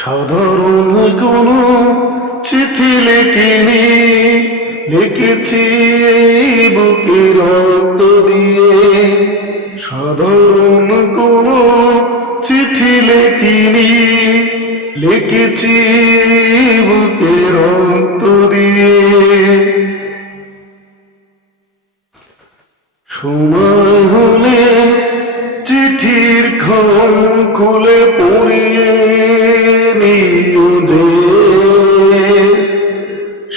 সাধারণ কোনো চিঠি লিখিনি, লিখেছি এই বুকে রক্ত দিয়ে। সাধারণ কোনো চিঠি লিখিনি, লিখেছি এই বুকে রক্ত দিয়ে। সময় হলে চিঠির খাম খুলে পড়িয়ে নিও যে।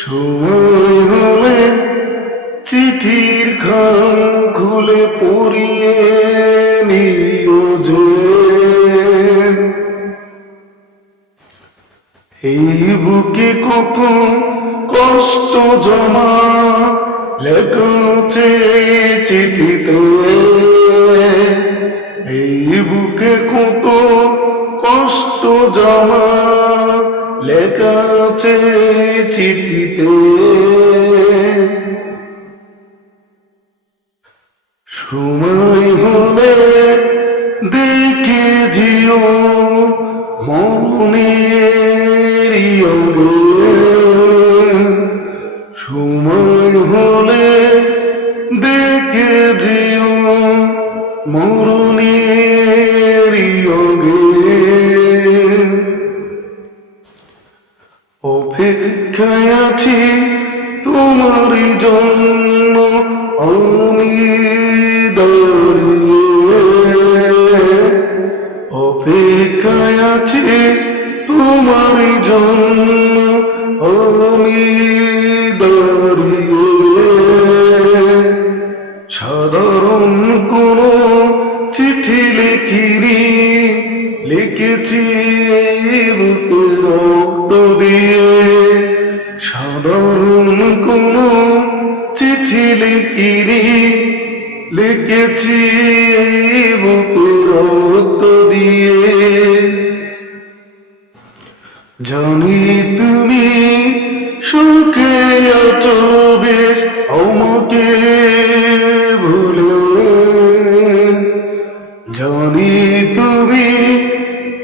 সময় হলে চিঠির খাম খুলে পড়িয়ে নিও যে। এই বুকে কত কষ্ট জমা লেখা আছে চিঠিতে। এই বুকে কত কষ্ট জমা লেখা আছে চিঠিতে। সময় হলে দেখে যেও মরণের ইয়ঙ্গে। সময় হলে দেখে যেও মরণের ইয়ঙ্গে। অপেক্ষায় আছি তোমার জন্য আমি দাঁড়িয়ে। অপেক্ষায় আছি তোমার জন্য আমি দাঁড়িয়ে। সাধারণ কোনো চিঠি লিখিনি, লিখেছি এই বুকে রক্ত দিয়ে। সাধারণ কোনো চিঠি লিখিনি, লিখেছি এই বুকে রক্ত দিয়ে। জানি তুমি সুখে আছো বেশ আমাকে ভুলে। জানি তুমি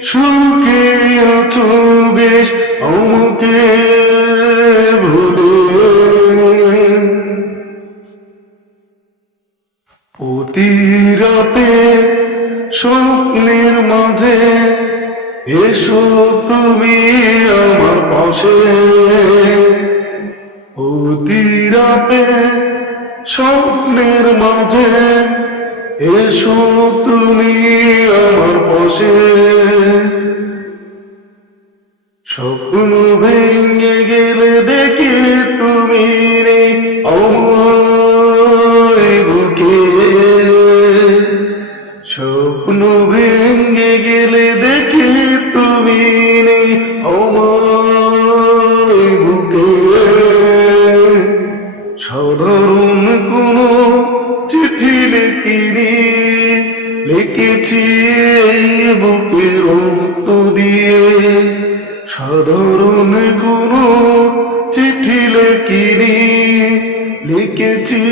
সুখে আছো বেশ আমাকে ভুলে। প্রতি রাতে স্বপ্নের মাঝে এসো তুমি আমার পাশে। প্রতি রাতে স্বপ্নের মাঝে এসো তুমি আমার পাশে। স্বপ্ন ভেঙে গেলে দেখি তুমি নেই আমার বুকে। স্বপ্ন ভেঙে গেলে দেখি তুমি নেই আমার বুকে। সাধারণ কোনো চিঠি লিখিনি, লিখেছি এই বুকে রক্ত দিয়ে। সাধারণ কোনো চিঠি লিখিনি, লিখেছি